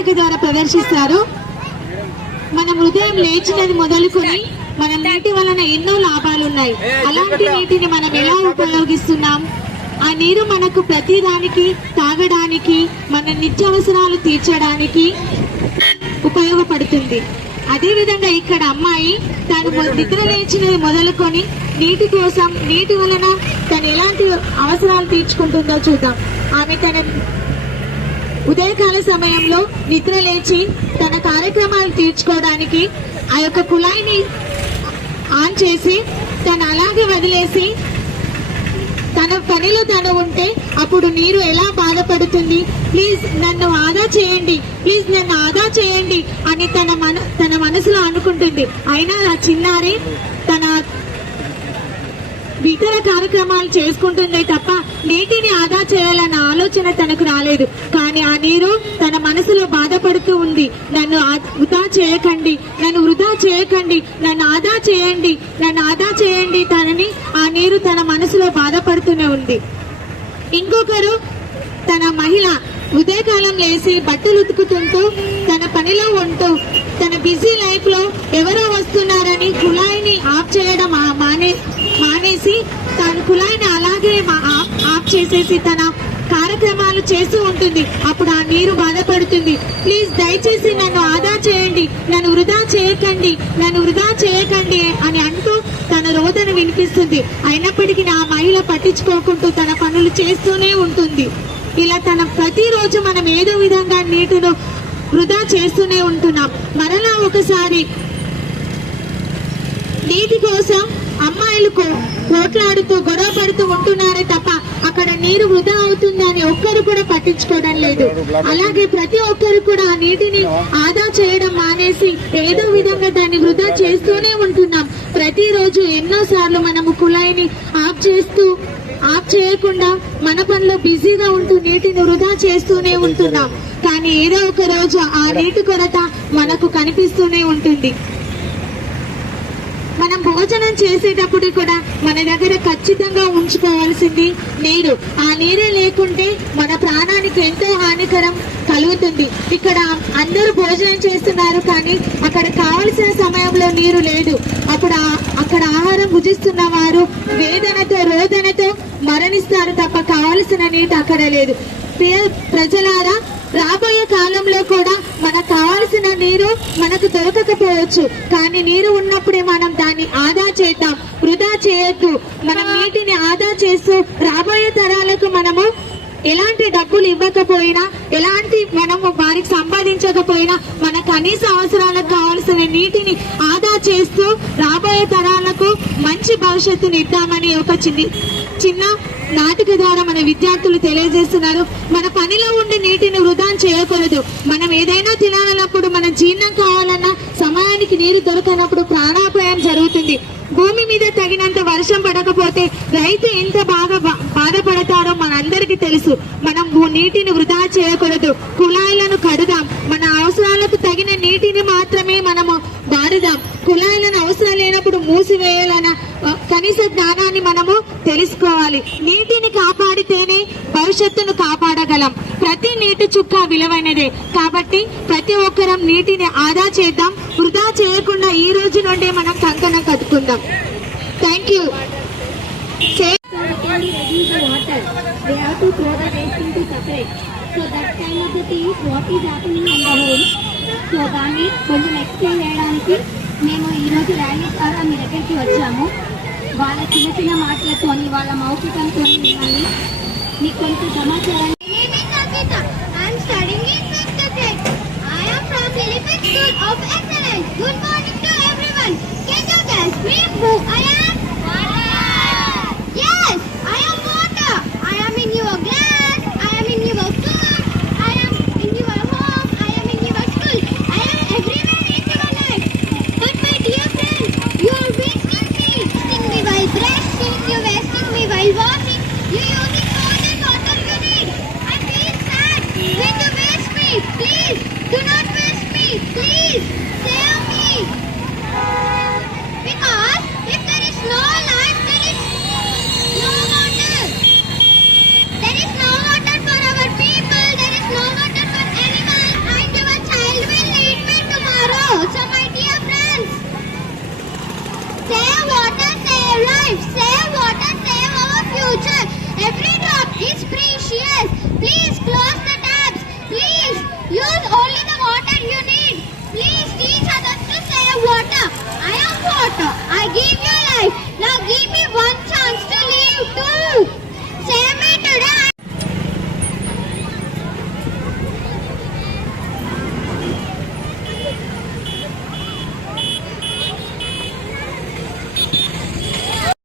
నాటిక ద్వారా ప్రదర్శిస్తారు. మనం ఉదయం లేచినది మొదలుకొని మన నీటి వలన ఎన్నో లాభాలు ఉన్నాయి. అలాంటి నీటిని మనం ఎలా ఉపయోగిస్తున్నాం? ఆ నీరు మనకు ప్రతిదానికి, తాగడానికి, మన నిత్యావసరాలు తీర్చడానికి ఉపయోగపడుతుంది. అదే విధంగా ఇక్కడ అమ్మాయి తను నిద్ర లేచినది మొదలుకొని నీటి కోసం, నీటి వలన తను ఎలాంటి అవసరాలు తీర్చుకుంటుందో చూద్దాం. ఆమె తన ఉదయకాల సమయంలో నిద్ర లేచి తన కార్యక్రమాలు తీర్చుకోవడానికి ఆ యొక్క కుళాయిని ఆన్ చేసి తను అలాగే వదిలేసి తన పనిలో తను ఉంటే అప్పుడు నీరు ఎలా బాధపడుతుంది? ప్లీజ్ నన్ను ఆదా చేయండి, ప్లీజ్ నన్ను ఆదా చేయండి అని తన మనసులో అనుకుంటుంది. అయినా ఆ చిన్నారి తన ఇతర కార్యక్రమాలు చేసుకుంటుందే తప్ప నీటిని ఆదా చేయాలన్న ఆలోచన తనకు రాలేదు. కానీ ఆ నీరు తన మనసులో బాధపడుతూ ఉంది. నన్ను వృధా చేయకండి, నన్ను వృధా చేయకండి, నన్ను ఆదా చేయండి, నన్ను ఆదా చేయండి తనని ఆ నీరు తన మనసులో బాధపడుతూనే ఉంది. ఇంకొకరు తన మహిళ ఉదయకాలం లేసి బట్టలు ఉతుకుతుంటూ తన పనిలో ఉంటూ తన బిజీ లైఫ్ లో ఎవరో వస్తున్నారని కుళాయిని ఆఫ్ చేయడం మానేసి తన కుళాయిని అలాగే ఆఫ్ చేసేసి తన కార్యక్రమాలు చేస్తూ ఉంటుంది. అప్పుడు ఆ నీరు బాధపడుతుంది. ప్లీజ్ దయచేసి నన్ను ఆదా చేయండి, నన్ను వృధా చేయకండి, నన్ను వృధా చేయకండి అని అంటూ తన రోదన వినిపిస్తుంది. అయినప్పటికీ ఆ మహిళ పట్టించుకోకుండా తన పనులు చేస్తూనే ఉంటుంది. ఇలా తన ప్రతిరోజు మనం ఏదో విధంగా నీటిని వృధా చేస్తూనే ఉంటున్నాం. మరలా ఒకసారి నీటి కోసం అమ్మాయిలు పోట్లాడుతూ గొడవ పడుతూ ఉంటున్నారే తప్ప అక్కడ నీరు వృధా అవుతుందని ఒక్కరు కూడా పట్టించుకోవడం లేదు. అలాగే ప్రతి ఒక్కరు కూడా ఆ నీటిని ఆదా చేయడం మానేసి ఏదో విధంగా దాన్ని వృధా చేస్తూనే ఉంటున్నాం. ప్రతిరోజు ఎన్నోసార్లు మనము కుళాయిని ఆఫ్ చేయకుండా మన పనిలో బిజీగా ఉంటూ నీటిని వృధా చేస్తూనే ఉంటున్నాం. కానీ ఏదో ఒక రోజు ఆ నీటి కొరత మనకు కనిపిస్తూనే ఉంటుంది. మనం భోజనం చేసేటప్పుడు కూడా మన దగ్గర ఖచ్చితంగా ఉంచుకోవాల్సింది నీరు. ఆ నీరే లేకుంటే మన ప్రాణానికి ఎంతో హానికరం కలుగుతుంది. ఇక్కడ అందరూ భోజనం చేస్తున్నారు కానీ అక్కడ కావలసిన సమయంలో నీరు లేదు. అక్కడ ఆహారం భుజిస్తున్న వారు వేదనతో రోదనతో మరణిస్తారు తప్ప కావలసిన నీటి అక్కడ లేదు. ప్రజలారా, రాబోయే కాలంలో కూడా మనకు కావాల్సిన నీరు మనకు దొరకకపోవచ్చు. కానీ నీరు ఉన్నప్పుడే మనం దాన్ని ఆదా చేద్దాం, వృధా చేయొద్దు. మనం నీటిని ఆదా చేస్తూ రాబోయే తరాలకు మనము ఎలాంటి డబ్బులు ఇవ్వకపోయినా, ఎలాంటి మనము వారికి సంపాదించకపోయినా మన కనీస అవసరాలకు కావాల్సిన నీటిని ఆదా చేస్తూ రాబోయే తరాలకు మంచి భవిష్యత్తుని ఇద్దామని ఒక చిన్న నాటిక ద్వారా మన విద్యార్థులు తెలియజేస్తున్నారు. మన పనిలో ఉండి నీటిని వృధా చేయకూడదు. మనం ఏదైనా తినాలన్నప్పుడు మన జీర్ణం కావాలన్నా సమయానికి నీరు దొరకనప్పుడు ప్రాణాపాయం జరుగుతుంది. భూమి మీద తగినంత వర్షం పడకపోతే రైతు ఎంత బాగా బాధపడతాడో మనందరికీ తెలుసు. మనం నీటిని వృధా చేయకూడదు. కుళాయిలను కడుదాం. మన అవసరాలకు తగిన నీటిని మాత్రమే మనము వాడుదాం. కుళాయిలను అవసరం లేనప్పుడు మూసివేయాలన్న కనీస జ్ఞానాన్ని మనము తెలుసుకోవాలి. నీటిని కాపాడితేనే భవిష్యత్తును కాపాడగలం. ప్రతి నీటి చుక్క విలువైనదే. కాబట్టి ప్రతి ఒక్కరం నీటిని ఆదా చేద్దాం. వృధా చేయకుండా ఈ రోజు నుండే మనం కంకణం కట్టుకుందాం. Thank you. సో దాన్ని కొంచెం ఎక్స్ప్లెయిన్ చేయడానికి మేము ఈరోజు ర్యాలీ ద్వారా మీ దగ్గరికి వచ్చాము. వాళ్ళ చిన్న మాటలతోని, వాళ్ళ మౌఖికంతో మిమ్మల్ని మీకు కొంచెం సమాచారాన్ని Please, do not waste me. Please, save me. Because if there is no